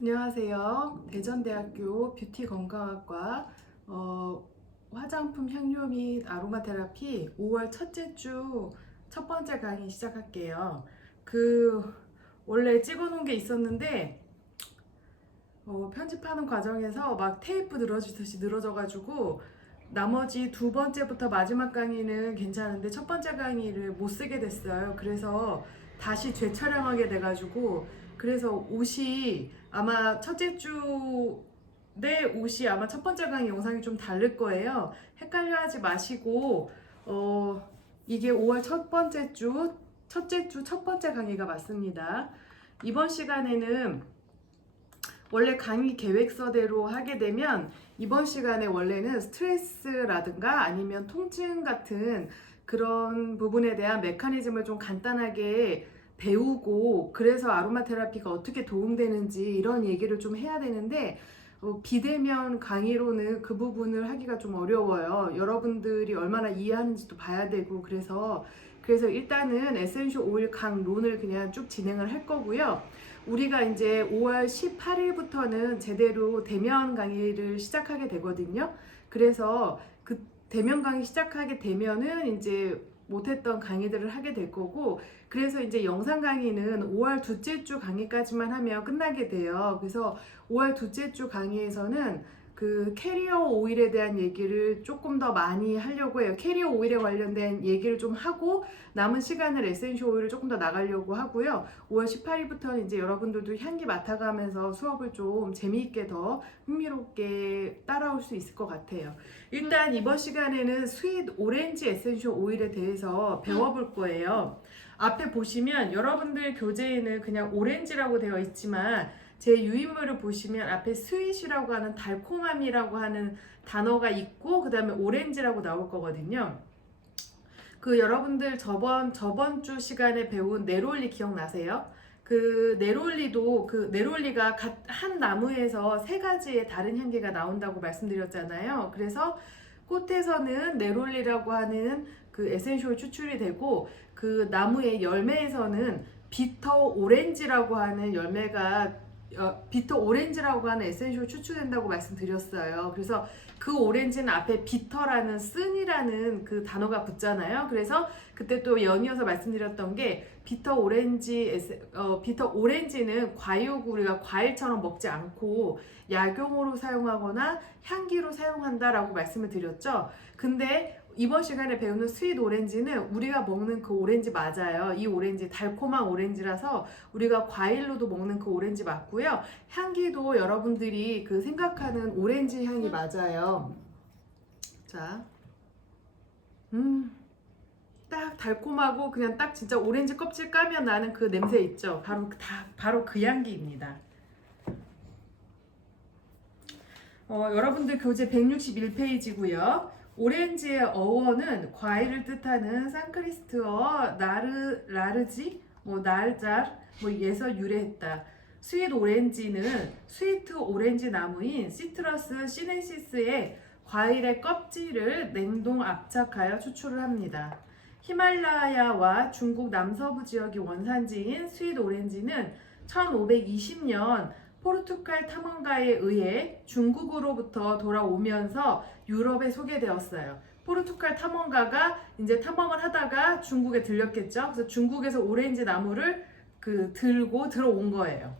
안녕하세요. 대전대학교 뷰티건강학과 화장품 향료 및 아로마 테라피 5월 첫째 주 첫 번째 강의 시작할게요. 원래 찍어놓은 게 있었는데 편집하는 과정에서 막 테이프 늘어지듯이 늘어져가지고 나머지 두 번째부터 마지막 강의는 괜찮은데 첫 번째 강의를 못 쓰게 됐어요. 그래서 다시 재촬영하게 돼가지고 그래서 옷이 아마 첫째 주 내 옷이 아마 첫 번째 강의 영상이 좀 다를 거예요. 헷갈려 하지 마시고 이게 5월 첫째 주 첫 번째 강의가 맞습니다. 이번 시간에는 원래 강의 계획서대로 하게 되면 이번 시간에 원래는 스트레스라든가 아니면 통증 같은 그런 부분에 대한 메커니즘을 좀 간단하게 배우고 그래서 아로마 테라피가 어떻게 도움되는지 이런 얘기를 좀 해야 되는데 비대면 강의로는 그 부분을 하기가 좀 어려워요. 여러분들이 얼마나 이해하는지도 봐야 되고 그래서 일단은 에센셜 오일 강론을 그냥 쭉 진행을 할 거고요. 우리가 이제 5월 18일부터는 제대로 대면 강의를 시작하게 되거든요. 그래서 그 대면 강의 시작하게 되면은 이제 못했던 강의들을 하게 될 거고, 그래서 이제 영상 강의는 5월 둘째 주 강의까지만 하면 끝나게 돼요. 그래서 5월 둘째 주 강의에서는 그 캐리어 오일에 대한 얘기를 조금 더 많이 하려고 해요. 캐리어 오일에 관련된 얘기를 좀 하고 남은 시간을 에센셜 오일을 조금 더 나가려고 하고요. 5월 18일부터는 이제 여러분들도 향기 맡아가면서 수업을 좀 재미있게 더 흥미롭게 따라올 수 있을 것 같아요. 일단 이번 시간에는 스윗 오렌지 에센셜 오일에 대해서 배워볼 거예요. 앞에 보시면 여러분들 교재에는 그냥 오렌지라고 되어 있지만 제 유인물을 보시면 앞에 스윗이라고 하는 달콤함이라고 하는 단어가 있고 그 다음에 오렌지라고 나올 거거든요. 여러분들 저번 주 시간에 배운 네롤리 기억나세요? 네롤리가 한 나무에서 세 가지의 다른 향기가 나온다고 말씀드렸잖아요. 그래서 꽃에서는 네롤리라고 하는 그 에센셜 추출이 되고 그 나무의 열매에서는 비터 오렌지라고 하는 에센셜 추출된다고 말씀드렸어요. 그래서 그 오렌지는 앞에 비터라는 쓴이라는 그 단어가 붙잖아요. 그래서 그때 또 연이어서 말씀드렸던 게 비터 오렌지는 과육 우리가 과일처럼 먹지 않고 약용으로 사용하거나 향기로 사용한다라고 말씀을 드렸죠. 근데 이번 시간에 배우는 스윗 오렌지는 우리가 먹는 그 오렌지 맞아요. 이 오렌지 달콤한 오렌지라서 우리가 과일로도 먹는 그 오렌지 맞고요. 향기도 여러분들이 그 생각하는 오렌지 향이 맞아요. 자, 딱 달콤하고 그냥 딱 진짜 오렌지 껍질 까면 나는 그 냄새 있죠. 바로 그 향기입니다. 여러분들 교재 161페이지고요. 오렌지의 어원은 과일을 뜻하는 산크리스트어 라르지, 날잘, 에서 유래했다. 스윗 오렌지는 스위트 오렌지 나무인 시트러스 시넨시스의 과일의 껍질을 냉동 압착하여 추출을 합니다. 히말라야와 중국 남서부 지역이 원산지인 스윗 오렌지는 1520년 포르투갈 탐험가에 의해 중국으로부터 돌아오면서 유럽에 소개되었어요. 포르투갈 탐험가가 이제 탐험을 하다가 중국에 들렸겠죠. 그래서 중국에서 오렌지 나무를 들고 들어온 거예요.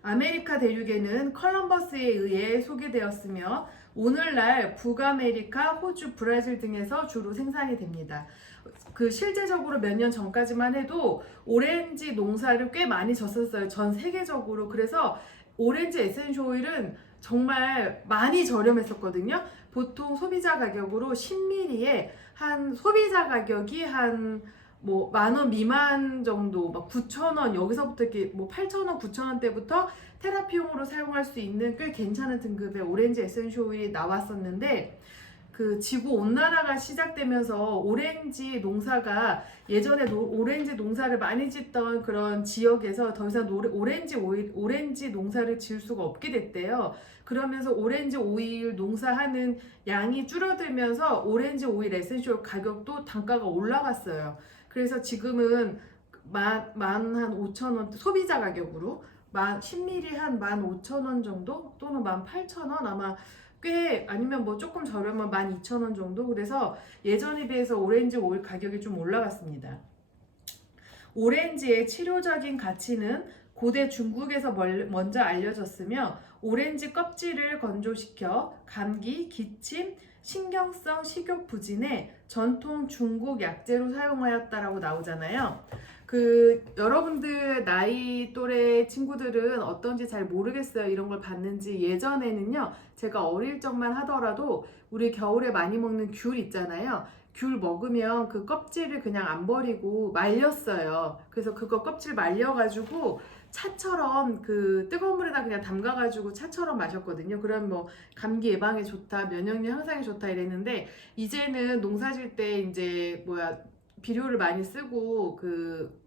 아메리카 대륙에는 컬럼버스에 의해 소개되었으며 오늘날 북아메리카, 호주, 브라질 등에서 주로 생산이 됩니다. 실제적으로 몇 년 전까지만 해도 오렌지 농사를 꽤 많이 졌었어요. 전 세계적으로. 그래서 오렌지 에센셜 오일은 정말 많이 저렴했었거든요. 보통 소비자 가격으로 10ml에 소비자 가격이 만원 미만 정도, 9,000원, 여기서부터 이렇게 8,000원, 9,000원대부터 테라피용으로 사용할 수 있는 꽤 괜찮은 등급의 오렌지 에센셜 오일이 나왔었는데, 지구 온난화가 시작되면서 오렌지 농사가 예전에 오렌지 농사를 많이 짓던 그런 지역에서 더 이상 오렌지 농사를 지을 수가 없게 됐대요. 그러면서 오렌지 오일 농사하는 양이 줄어들면서 오렌지 오일 에센셜 가격도 단가가 올라갔어요. 그래서 지금은 만 한 5,000원 소비자 가격으로 10ml 한 15,000원 정도 또는 18,000원 아마 꽤 아니면 뭐 조금 저렴한 12,000원 정도. 그래서 예전에 비해서 오렌지 오일 가격이 좀 올라갔습니다. 오렌지의 치료적인 가치는 고대 중국에서 먼저 알려졌으며 오렌지 껍질을 건조시켜 감기, 기침, 신경성 식욕 부진에 전통 중국 약재로 사용하였다라고 나오잖아요. 여러분들 나이 또래 친구들은 어떤지 잘 모르겠어요. 이런 걸 봤는지. 예전에는요, 제가 어릴 적만 하더라도 우리 겨울에 많이 먹는 귤 있잖아요. 귤 먹으면 그 껍질을 그냥 안 버리고 말렸어요. 그래서 그거 껍질 말려가지고 차처럼 그 뜨거운 물에다 그냥 담가가지고 차처럼 마셨거든요. 그럼 뭐 감기 예방에 좋다, 면역력 향상에 좋다 이랬는데, 이제는 농사 질 때 이제 비료를 많이 쓰고 그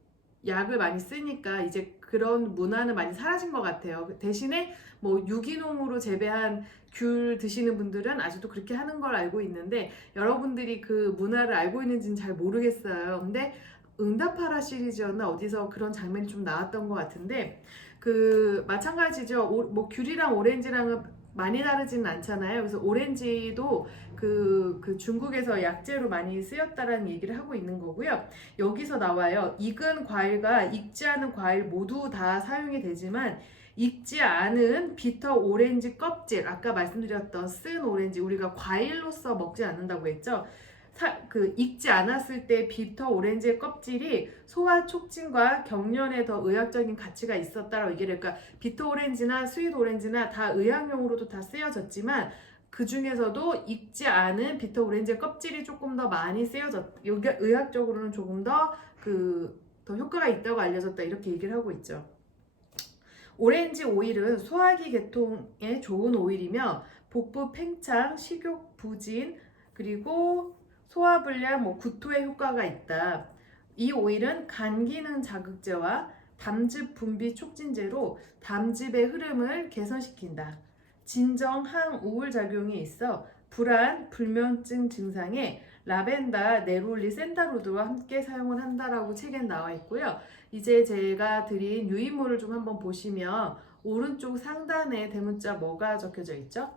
약을 많이 쓰니까 이제 그런 문화는 많이 사라진 것 같아요. 대신에 뭐 유기농으로 재배한 귤 드시는 분들은 아직도 그렇게 하는 걸 알고 있는데, 여러분들이 그 문화를 알고 있는지는 잘 모르겠어요. 근데 응답하라 시리즈였나 어디서 그런 장면이 좀 나왔던 것 같은데, 마찬가지죠. 뭐 귤이랑 오렌지랑은 많이 다르지는 않잖아요. 그래서 오렌지도 그 중국에서 약재로 많이 쓰였다라는 얘기를 하고 있는 거고요. 여기서 나와요. 익은 과일과 익지 않은 과일 모두 다 사용이 되지만 익지 않은 비터 오렌지 껍질, 아까 말씀드렸던 쓴 오렌지, 우리가 과일로서 먹지 않는다고 했죠. 익지 않았을 때 비터 오렌지의 껍질이 소화 촉진과 경련에 더 의학적인 가치가 있었다라고 얘기를 해요. 그러니까 비터 오렌지나 스윗 오렌지나 다 의학용으로도 다 쓰여졌지만 그 중에서도 익지 않은 비터 오렌지의 껍질이 조금 더 많이 여기 의학적으로는 조금 더 효과가 있다고 알려졌다, 이렇게 얘기를 하고 있죠. 오렌지 오일은 소화기 계통에 좋은 오일이며 복부 팽창, 식욕 부진, 그리고 소화불량, 구토에 효과가 있다. 이 오일은 간 기능 자극제와 담즙 분비 촉진제로 담즙의 흐름을 개선시킨다. 진정 항우울 작용이 있어 불안, 불면증 증상에 라벤더, 네롤리, 샌다루드와 함께 사용을 한다라고 책에 나와 있고요. 이제 제가 드린 유인물을 좀 한번 보시면 오른쪽 상단에 대문자 뭐가 적혀져 있죠?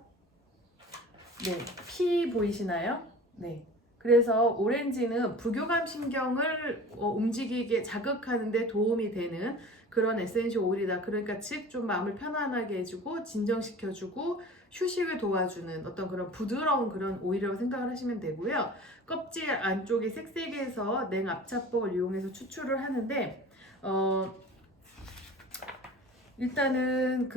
네, P 보이시나요? 네. 그래서 오렌지는 부교감 신경을 움직이게 자극하는 데 도움이 되는 그런 에센셜 오일이다. 그러니까 즉 좀 마음을 편안하게 해주고 진정시켜주고 휴식을 도와주는 어떤 그런 부드러운 그런 오일이라고 생각을 하시면 되고요. 껍질 안쪽이 색색해서 냉압차법을 이용해서 추출을 하는데 일단은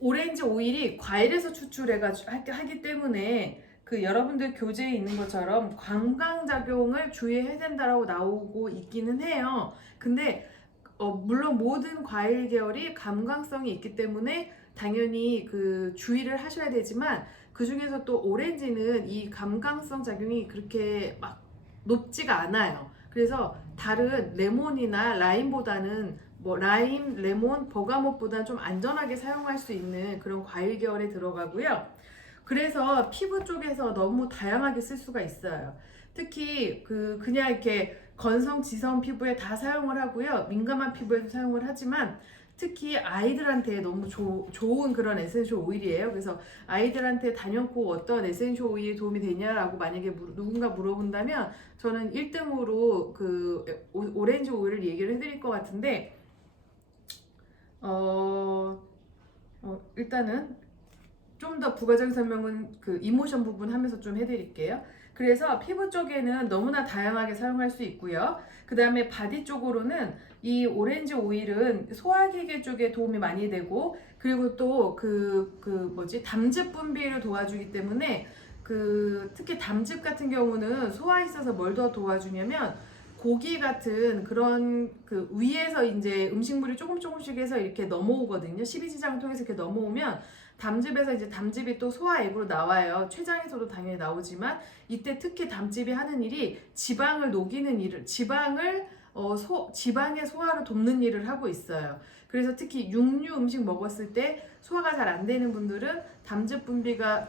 오렌지 오일이 과일에서 하기 때문에 여러분들 교재에 있는 것처럼 관광작용을 주의해야 된다라고 나오고 있기는 해요. 근데 물론 모든 과일 계열이 감광성이 있기 때문에 당연히 주의를 하셔야 되지만, 그 중에서 또 오렌지는 이 감광성 작용이 그렇게 막 높지가 않아요. 그래서 다른 레몬이나 라임보다는 라임, 레몬, 버가못보다는 좀 안전하게 사용할 수 있는 그런 과일 계열에 들어가고요. 그래서 피부 쪽에서 너무 다양하게 쓸 수가 있어요. 특히 그냥 이렇게 건성, 지성 피부에 다 사용을 하고요. 민감한 피부에도 사용을 하지만 특히 아이들한테 너무 좋은 그런 에센셜 오일이에요. 그래서 아이들한테 단연코 어떤 에센셜 오일이 도움이 되냐라고 만약에 누군가 물어본다면 저는 1등으로 오렌지 오일을 얘기를 해드릴 것 같은데, 일단은 좀 더 부가적인 설명은 이모션 부분 하면서 좀 해드릴게요. 그래서 피부 쪽에는 너무나 다양하게 사용할 수 있고요. 그 다음에 바디 쪽으로는 이 오렌지 오일은 소화기계 쪽에 도움이 많이 되고, 그리고 또 담즙 분비를 도와주기 때문에 특히 담즙 같은 경우는 소화에 있어서 뭘 더 도와주냐면 고기 같은 그런 위에서 이제 음식물이 조금씩 해서 이렇게 넘어오거든요. 십이지장을 통해서 이렇게 넘어오면 담즙에서 이제 담즙이 또 소화액으로 나와요. 췌장에서도 당연히 나오지만 이때 특히 담즙이 하는 일이 지방을 녹이는 일을, 지방의 소화를 돕는 일을 하고 있어요. 그래서 특히 육류 음식 먹었을 때 소화가 잘 안 되는 분들은 그러니까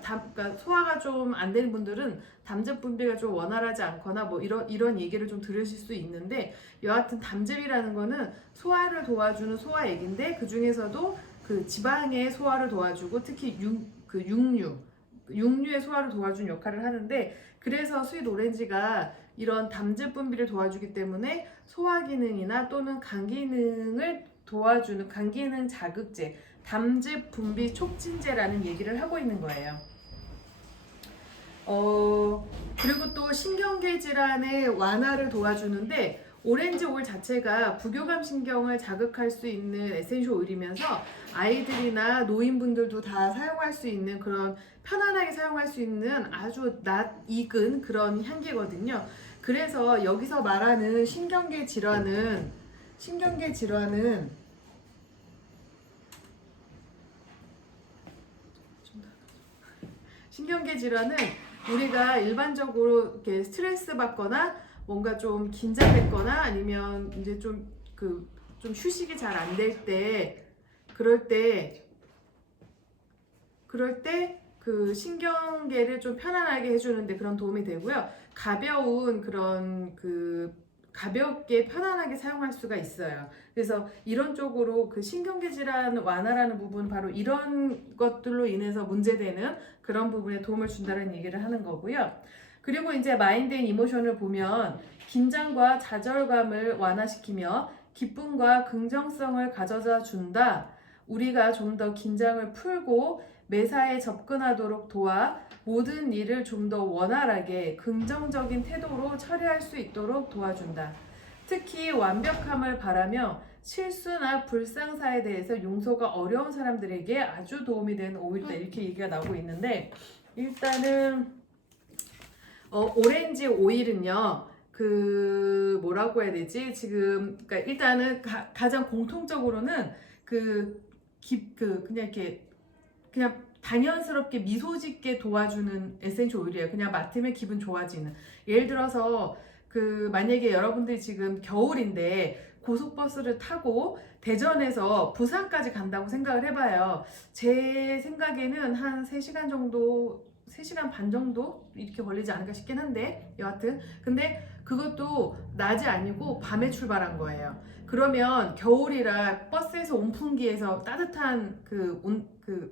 소화가 좀 안 되는 분들은 담즙 분비가 좀 원활하지 않거나 뭐 이런 얘기를 좀 들으실 수 있는데, 여하튼 담즙이라는 거는 소화를 도와주는 소화액인데 그 중에서도 그 지방의 소화를 도와주고 특히 육류의 소화를 도와주는 역할을 하는데, 그래서 스윗 오렌지가 이런 담즙 분비를 도와주기 때문에 소화 기능이나 또는 간 기능을 도와주는 간 기능 자극제, 담즙 분비 촉진제라는 얘기를 하고 있는 거예요. 그리고 또 신경계 질환의 완화를 도와주는데, 오렌지 오일 자체가 부교감 신경을 자극할 수 있는 에센셜 오일이면서 아이들이나 노인분들도 다 사용할 수 있는 그런 편안하게 사용할 수 있는 아주 낯익은 그런 향기거든요. 그래서 여기서 말하는 신경계 질환은 우리가 일반적으로 이렇게 스트레스 받거나 뭔가 좀 긴장됐거나 아니면 이제 좀 휴식이 잘 안 될 때, 그럴 때 그 신경계를 좀 편안하게 해주는데 그런 도움이 되고요. 가벼운 그런 가볍게 편안하게 사용할 수가 있어요. 그래서 이런 쪽으로 그 신경계 질환 완화라는 부분, 바로 이런 것들로 인해서 문제되는 그런 부분에 도움을 준다는 얘기를 하는 거고요. 그리고 이제 마인드 앤 이모션을 보면 긴장과 좌절감을 완화시키며 기쁨과 긍정성을 가져다 준다. 우리가 좀 더 긴장을 풀고 매사에 접근하도록 도와 모든 일을 좀 더 원활하게 긍정적인 태도로 처리할 수 있도록 도와준다. 특히 완벽함을 바라며 실수나 불상사에 대해서 용서가 어려운 사람들에게 아주 도움이 되는 오일이다, 이렇게 얘기가 나오고 있는데, 일단은 오렌지 오일은요, 뭐라고 해야 되지? 지금 그러니까 일단은 가장 공통적으로는 그냥 이렇게 그냥 당연스럽게 미소 짓게 도와주는 에센셜 오일이에요. 그냥 맡으면 기분 좋아지는. 예를 들어서 만약에 여러분들이 지금 겨울인데 고속버스를 타고 대전에서 부산까지 간다고 생각을 해봐요. 제 생각에는 한 3시간 정도, 3시간 반 정도 이렇게 걸리지 않을까 싶긴 한데, 여하튼 근데 그것도 낮이 아니고 밤에 출발한 거예요. 그러면 겨울이라 버스에서 온풍기에서 따뜻한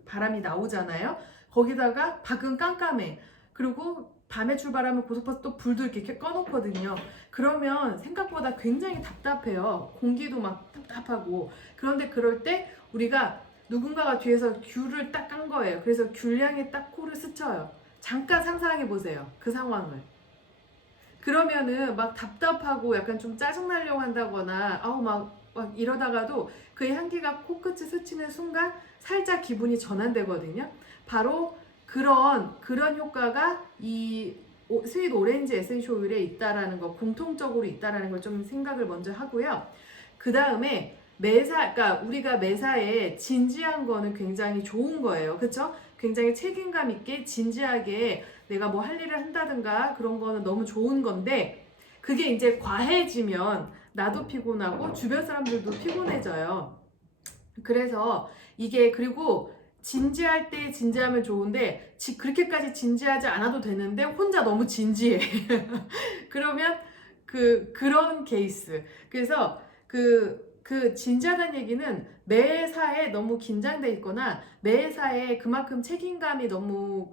바람이 나오잖아요. 거기다가 밖은 깜깜해. 그리고 밤에 출발하면 고속버스 또 불도 이렇게 꺼놓거든요. 그러면 생각보다 굉장히 답답해요. 공기도 막 답답하고. 그런데 그럴 때 우리가 누군가가 뒤에서 귤을 딱 깐 거예요. 그래서 귤향이 딱 코를 스쳐요. 잠깐 상상해 보세요. 그 상황을. 그러면은 막 답답하고 약간 좀 짜증나려고 한다거나 막 이러다가도 그 향기가 코끝에 스치는 순간 살짝 기분이 전환되거든요. 바로 그런 효과가 이 스윗 오렌지 에센셜 오일에 있다라는 거, 공통적으로 있다라는 걸 좀 생각을 먼저 하고요. 그 다음에 그러니까 우리가 매사에 진지한 거는 굉장히 좋은 거예요. 그쵸? 굉장히 책임감 있게 진지하게 내가 뭐 할 일을 한다든가 그런 거는 너무 좋은 건데, 그게 이제 과해지면 나도 피곤하고 주변 사람들도 피곤해져요. 그래서 그리고 진지할 때 진지하면 좋은데 그렇게까지 진지하지 않아도 되는데 혼자 너무 진지해. 그러면 그런 케이스. 그래서 진지하다는 얘기는 매사에 너무 긴장돼 있거나 매사에 그만큼 책임감이 너무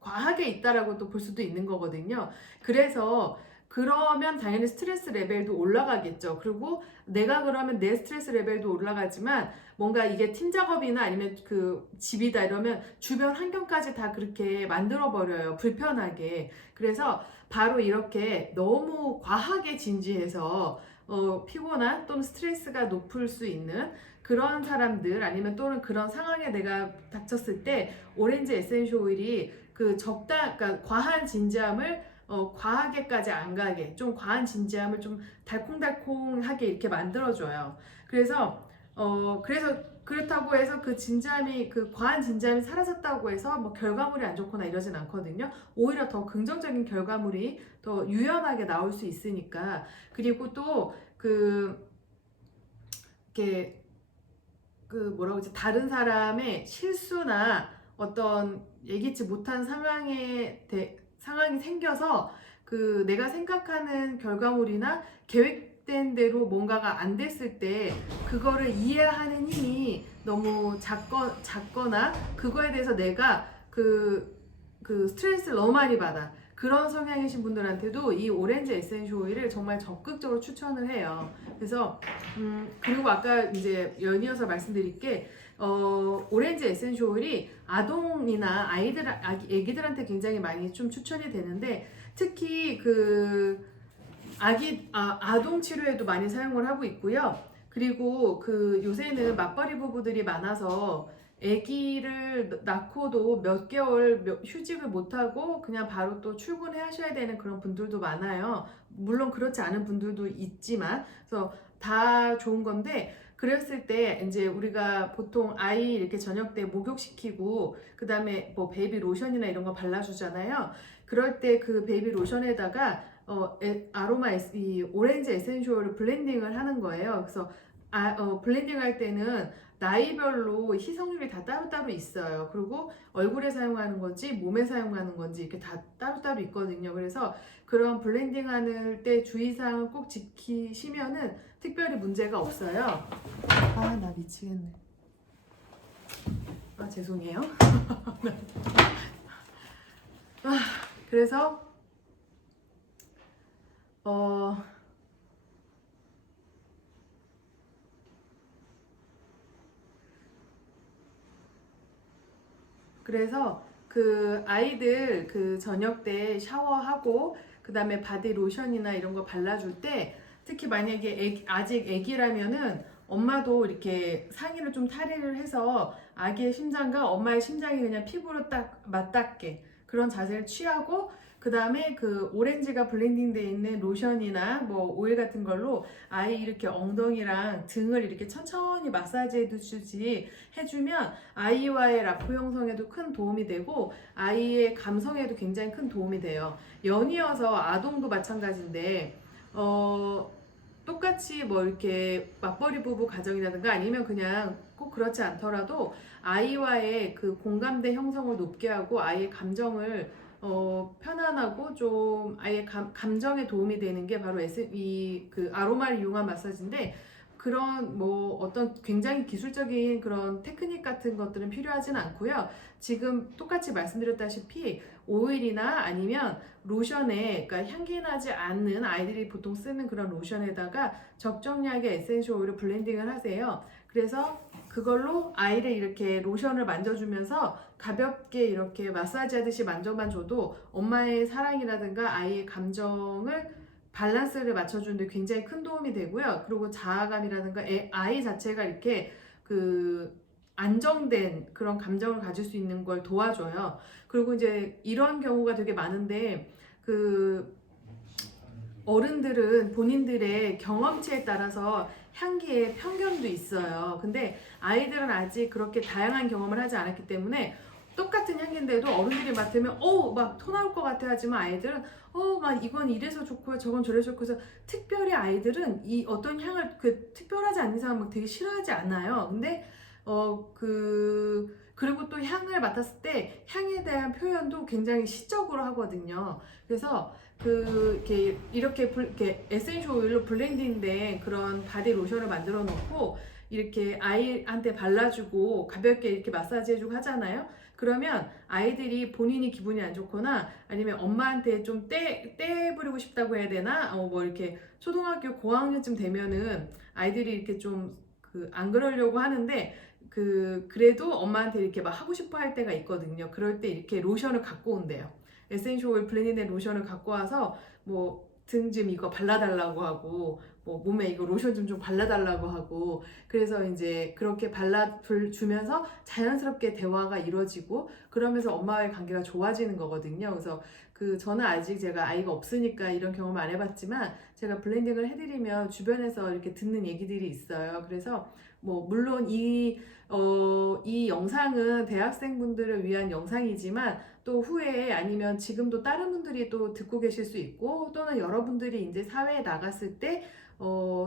과하게 있다라고 또 볼 수도 있는 거거든요. 그래서 그러면 당연히 스트레스 레벨도 올라가겠죠. 그리고 내가 그러면 내 스트레스 레벨도 올라가지만 뭔가 이게 팀 작업이나 아니면 집이다 이러면 주변 환경까지 다 그렇게 만들어 버려요. 불편하게. 그래서 바로 이렇게 너무 과하게 진지해서 피곤한 또는 스트레스가 높을 수 있는 그런 사람들, 아니면 또는 그런 상황에 내가 닥쳤을 때 오렌지 에센셜 오일이 그러니까 과한 진지함을 과하게까지 안 가게, 좀 과한 진지함을 좀 달콩달콩하게 이렇게 만들어줘요. 그래서 그렇다고 해서 과한 진지함이 사라졌다고 해서 뭐 결과물이 안 좋거나 이러진 않거든요. 오히려 더 긍정적인 결과물이 더 유연하게 나올 수 있으니까. 그리고 또 이렇게 뭐라고 하지, 다른 사람의 실수나 어떤 예기치 못한 상황이 생겨서 내가 생각하는 결과물이나 계획된 대로 뭔가가 안 됐을 때 그거를 이해하는 힘이 너무 작거나 그거에 대해서 내가 스트레스를 너무 많이 받아. 그런 성향이신 분들한테도 이 오렌지 에센셜 오일을 정말 적극적으로 추천을 해요. 그래서 그리고 아까 이제 연이어서 말씀드릴 게 오렌지 에센셜 오일이 아동이나 애기들한테 굉장히 많이 좀 추천이 되는데, 특히 아동 치료에도 많이 사용을 하고 있고요. 그리고 요새는 맞벌이 부부들이 많아서 아기를 낳고도 몇 개월 휴직을 못하고 그냥 바로 또 출근해 하셔야 되는 그런 분들도 많아요. 물론 그렇지 않은 분들도 있지만, 그래서 다 좋은 건데, 그랬을 때 이제 우리가 보통 아이 이렇게 저녁 때 목욕시키고 그 다음에 뭐 베이비 로션이나 이런 거 발라주잖아요. 그럴 때 그 베이비 로션에다가 이 오렌지 에센셜을 블렌딩을 하는 거예요. 그래서 블렌딩 할 때는 나이별로 희석률이 다 따로따로 있어요. 그리고 얼굴에 사용하는 건지 몸에 사용하는 건지 이렇게 다 따로따로 있거든요. 그래서 그런 블렌딩 하는 때 주의사항을 꼭 지키시면은 특별히 문제가 없어요. 나 미치겠네. 죄송해요. 그래서 그래서 아이들 저녁 때 샤워하고 그 다음에 바디 로션이나 이런 거 발라줄 때, 특히 만약에 아직 애기라면은 엄마도 이렇게 상의를 좀 탈의를 해서 아기의 심장과 엄마의 심장이 그냥 피부로 딱 맞닿게 그런 자세를 취하고, 그 다음에 오렌지가 블렌딩 돼 있는 로션이나 뭐 오일 같은 걸로 아이 이렇게 엉덩이랑 등을 이렇게 천천히 마사지 해주면 아이와의 라포 형성에도 큰 도움이 되고 아이의 감성에도 굉장히 큰 도움이 돼요. 연이어서 아동도 마찬가지인데 똑같이 뭐 이렇게 맞벌이 부부 가정이라든가 아니면 그냥 꼭 그렇지 않더라도 아이와의 공감대 형성을 높게 하고 아이의 감정을 편안하고 좀 아이의 감정에 도움이 되는 게 바로 아로마를 이용한 마사지인데, 그런 뭐 어떤 굉장히 기술적인 그런 테크닉 같은 것들은 필요하진 않고요. 지금 똑같이 말씀드렸다시피 오일이나 아니면 로션에, 그러니까 향기 나지 않는 아이들이 보통 쓰는 그런 로션에다가 적정량의 에센셜 오일을 블렌딩을 하세요. 그래서 그걸로 아이를 이렇게 로션을 만져주면서 가볍게 이렇게 마사지 하듯이 만져만 줘도 엄마의 사랑이라든가 아이의 감정을 밸런스를 맞춰주는데 굉장히 큰 도움이 되고요. 그리고 자아감이라든가 아이 자체가 이렇게 안정된 그런 감정을 가질 수 있는 걸 도와줘요. 그리고 이제 이런 경우가 되게 많은데 어른들은 본인들의 경험치에 따라서 향기에 편견도 있어요. 근데 아이들은 아직 그렇게 다양한 경험을 하지 않았기 때문에 똑같은 향기인데도 어른들이 맡으면 막 토 나올 것 같아 하지만 아이들은 막 이건 이래서 좋고요, 저건 저래서 좋고 해서 특별히 아이들은 이 어떤 향을 특별하지 않은 이상 막 되게 싫어하지 않아요. 근데 그리고 또 향을 맡았을 때 향에 대한 표현도 굉장히 시적으로 하거든요. 그래서 이렇게 에센셜 오일로 블렌딩된 그런 바디 로션을 만들어 놓고 이렇게 아이한테 발라주고 가볍게 이렇게 마사지 해주고 하잖아요. 그러면 아이들이 본인이 기분이 안 좋거나 아니면 엄마한테 좀 떼부리고 싶다고 해야 되나? 뭐 이렇게 초등학교 고학년쯤 되면은 아이들이 이렇게 좀 안 그러려고 하는데 그래도 엄마한테 이렇게 막 하고 싶어 할 때가 있거든요. 그럴 때 이렇게 로션을 갖고 온대요. 에센셜 오일 블렌딩된 로션을 갖고 와서 뭐 등 좀 이거 발라달라고 하고 뭐 몸에 이거 로션 좀 발라달라고 하고, 그래서 이제 그렇게 발라주면서 자연스럽게 대화가 이루어지고 그러면서 엄마와의 관계가 좋아지는 거거든요. 그래서 저는 아직 제가 아이가 없으니까 이런 경험을 안 해봤지만 제가 블렌딩을 해드리면 주변에서 이렇게 듣는 얘기들이 있어요. 그래서 뭐 물론 이 영상은 대학생분들을 위한 영상이지만 또 후에 아니면 지금도 다른 분들이 또 듣고 계실 수 있고 또는 여러분들이 이제 사회에 나갔을 때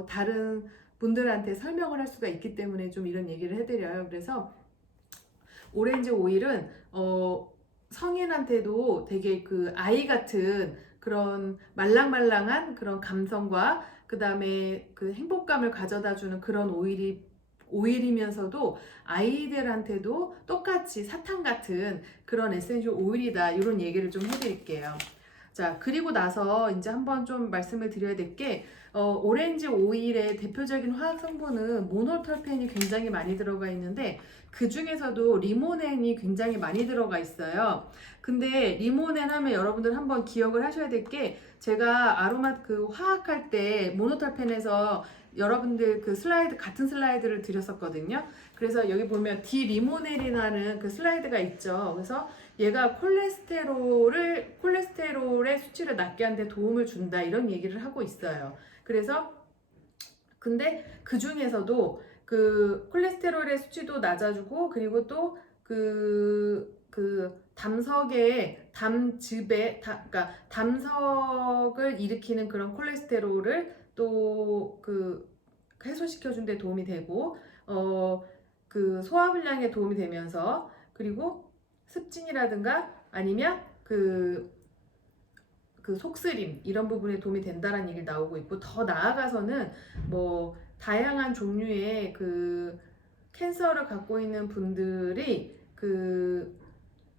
다른 분들한테 설명을 할 수가 있기 때문에 좀 이런 얘기를 해드려요. 그래서 오렌지 오일은 성인한테도 되게 그 아이 같은 그런 말랑말랑한 그런 감성과 그 다음에 그 행복감을 가져다주는 그런 오일이면서도 아이들한테도 똑같이 사탕 같은 그런 에센셜 오일이다, 이런 얘기를 좀 해드릴게요. 자, 그리고 나서 이제 한번 좀 말씀을 드려야 될 게, 오렌지 오일의 대표적인 화학 성분은 모노털펜이 굉장히 많이 들어가 있는데, 그 중에서도 리모넨이 굉장히 많이 들어가 있어요. 근데 리모넨 하면 여러분들 한번 기억을 하셔야 될 게, 제가 아로마 그 화학할 때 모노털펜에서 여러분들 그 슬라이드, 같은 슬라이드를 드렸었거든요. 그래서 여기 보면 디리모넬이라는 그 슬라이드가 있죠. 그래서 얘가 콜레스테롤의 수치를 낮게 하는 데 도움을 준다, 이런 얘기를 하고 있어요. 그래서 근데 그 중에서도 그 콜레스테롤의 수치도 낮아주고, 그리고 또 그 담석의 그러니까 담석을 일으키는 그런 콜레스테롤을 또 그 해소시켜준 데 도움이 되고, 그 소화불량에 도움이 되면서, 그리고 습진이라든가 아니면 그 속쓰림 이런 부분에 도움이 된다는 얘기 나오고 있고, 더 나아가서는 뭐 다양한 종류의 그 캔서를 갖고 있는 분들이 그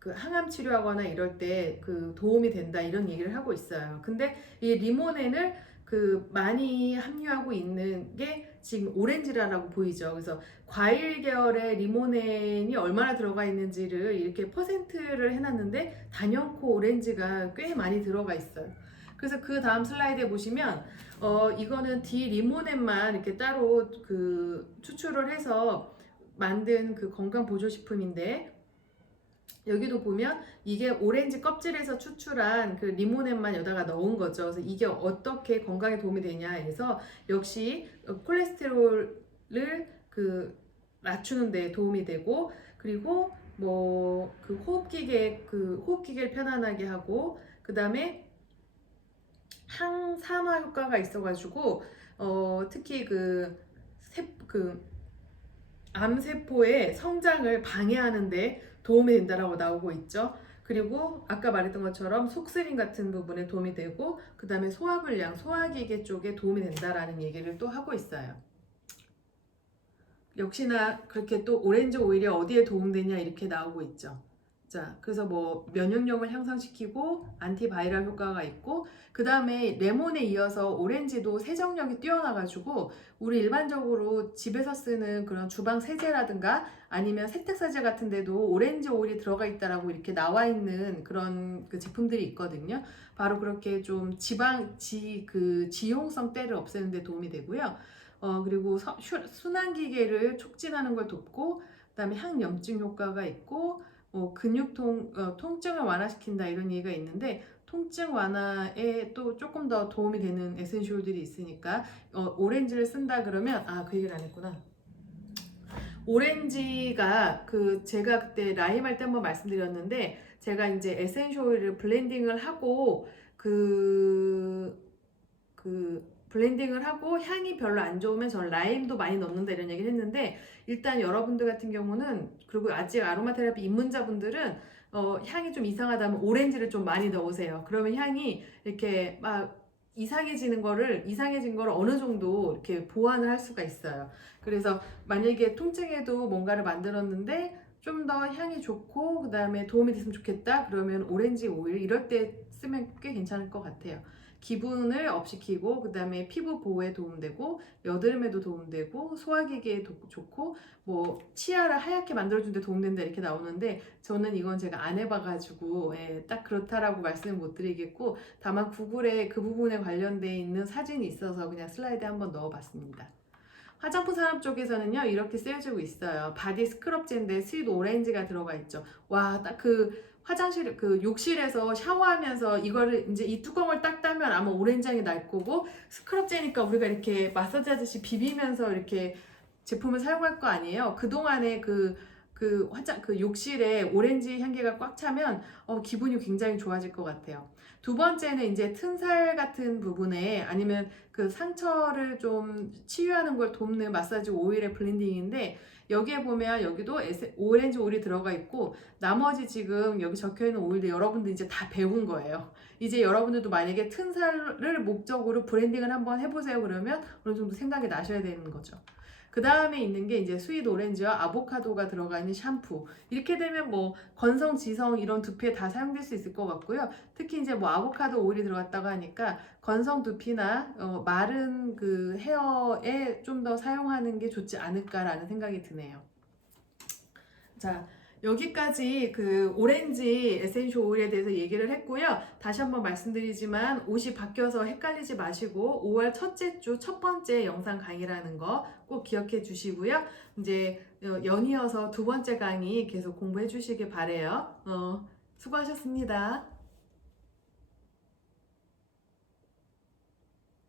항암 치료하거나 이럴 때 그 도움이 된다, 이런 얘기를 하고 있어요. 근데 이 리모넨을 그 많이 함유하고 있는 게 지금 오렌지라고 보이죠. 그래서 과일 계열의 리모넨이 얼마나 들어가 있는지를 이렇게 퍼센트를 해놨는데, 단연코 오렌지가 꽤 많이 들어가 있어요. 그래서 그 다음 슬라이드에 보시면 이거는 디리모넨만 이렇게 따로 그 추출을 해서 만든 그 건강 보조식품인데, 여기도 보면 이게 오렌지 껍질에서 추출한 그 리모넨만 여기다가 넣은 거죠. 그래서 이게 어떻게 건강에 도움이 되냐 해서, 역시 콜레스테롤을 그 낮추는 데 도움이 되고, 그리고 뭐 그 호흡기계를 편안하게 하고, 그 다음에 항산화 효과가 있어가지고 특히 암세포의 성장을 방해하는데 도움이 된다라고 나오고 있죠. 그리고 아까 말했던 것처럼 속쓰림 같은 부분에 도움이 되고, 그 다음에 소화불량, 소화기계 쪽에 도움이 된다라는 얘기를 또 하고 있어요. 역시나 그렇게 또 오렌지 오일이 어디에 도움되냐 이렇게 나오고 있죠. 자, 그래서 뭐 면역력을 향상시키고 안티바이럴 효과가 있고, 그 다음에 레몬에 이어서 오렌지도 세정력이 뛰어나가지고 우리 일반적으로 집에서 쓰는 그런 주방 세제라든가 아니면 세탁세제 같은 데도 오렌지 오일이 들어가 있다라고 이렇게 나와 있는 그런 그 제품들이 있거든요. 바로 그렇게 좀 지용성 때를 없애는 데 도움이 되고요. 그리고 순환기계를 촉진하는 걸 돕고, 그다음에 항염증 효과가 있고, 통증을 완화시킨다, 이런 얘기가 있는데, 통증 완화에 또 조금 더 도움이 되는 에센셜들이 있으니까 오렌지를 쓴다 그러면, 그 얘기를 안 했구나. 오렌지가 제가 그때 라임 할 때 한번 말씀드렸는데, 제가 이제 에센셜 오일을 블렌딩을 하고 블렌딩을 하고 향이 별로 안 좋으면 저는 라임도 많이 넣는다, 이런 얘기를 했는데, 일단 여러분들 같은 경우는, 그리고 아직 아로마 테라피 입문자분들은 향이 좀 이상하다면 오렌지를 좀 많이 넣으세요. 그러면 향이 이렇게 막 이상해진 거를 어느 정도 이렇게 보완을 할 수가 있어요. 그래서 만약에 통증에도 뭔가를 만들었는데 좀 더 향이 좋고 그 다음에 도움이 됐으면 좋겠다, 그러면 오렌지 오일 이럴 때 쓰면 꽤 괜찮을 것 같아요. 기분을 업시키고, 그 다음에 피부 보호에 도움되고, 여드름에도 도움되고, 소화기계에 좋고, 뭐 치아를 하얗게 만들어주는 데 도움된다, 이렇게 나오는데, 저는 이건 제가 안 해봐가지고 딱 그렇다라고 말씀을 못 드리겠고, 다만 구글에 그 부분에 관련돼 있는 사진이 있어서 그냥 슬라이드에 한번 넣어봤습니다. 화장품 산업 쪽에서는요, 이렇게 쓰여지고 있어요. 바디 스크럽제인데 스윗 오렌지가 들어가 있죠. 와, 딱 욕실에서 샤워하면서 이거를 이제 이 뚜껑을 딱 따면 아마 오렌지 향이 날 거고, 스크럽제니까 우리가 이렇게 마사지 하듯이 비비면서 이렇게 제품을 사용할 거 아니에요. 그동안에 그 욕실에 오렌지 향기가 꽉 차면 기분이 굉장히 좋아질 것 같아요. 두 번째는 이제 튼살 같은 부분에 아니면 그 상처를 좀 치유하는 걸 돕는 마사지 오일의 블렌딩인데 여기에 보면 여기도 오렌지 오일이 들어가 있고 나머지 지금 여기 적혀 있는 오일들 여러분들 이제 다 배운 거예요. 이제 여러분들도 만약에 튼살을 목적으로 브랜딩을 한번 해보세요. 그러면 어느 정도 생각이 나셔야 되는 거죠. 그 다음에 있는 게 이제 스윗 오렌지와 아보카도가 들어가 있는 샴푸. 이렇게 되면 뭐 건성, 지성 이런 두피에 다 사용될 수 있을 것 같고요. 특히 이제 뭐 아보카도 오일이 들어갔다고 하니까 건성 두피나 마른 그 헤어에 좀 더 사용하는 게 좋지 않을까라는 생각이 드네요. 자, 여기까지 그 오렌지 에센셜 오일에 대해서 얘기를 했고요. 다시 한번 말씀드리지만 옷이 바뀌어서 헷갈리지 마시고 5월 첫째 주 첫 번째 영상 강의라는 거 꼭 기억해 주시고요. 이제 연이어서 두 번째 강의 계속 공부해 주시길 바래요. 수고하셨습니다.